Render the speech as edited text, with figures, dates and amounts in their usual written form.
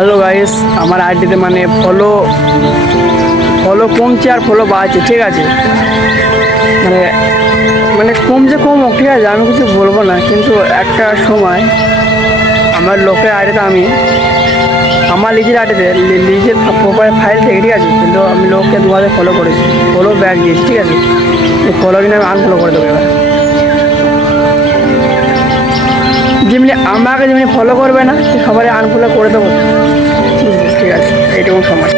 Hello guys, আমার আইডিতে মানে ফলো ফলো কমছে আর ফলো বাড়ছে, ঠিক আছে। মানে মানে কমছে কমুক, ঠিক আছে, আমি কিছু বলবো না, কিন্তু একটা সময় আমার লোকের আইডিতে আমার নিজের আইডিতে নিজের প্রোফাইল ফাইল থেকে, ঠিক আছে, কিন্তু আমি লোককে দুহাতে ফলো করেছি, ফলো ব্যাক দিয়েছি, ঠিক আছে। ফলো কিনে আমি আনফলো করে দেবো এবার। যেমনি আমাকে যেমনি ফলো করবে না, সে সবারই আনফলো করে দেবো, ঠিক আছে, এইটুকু সময়।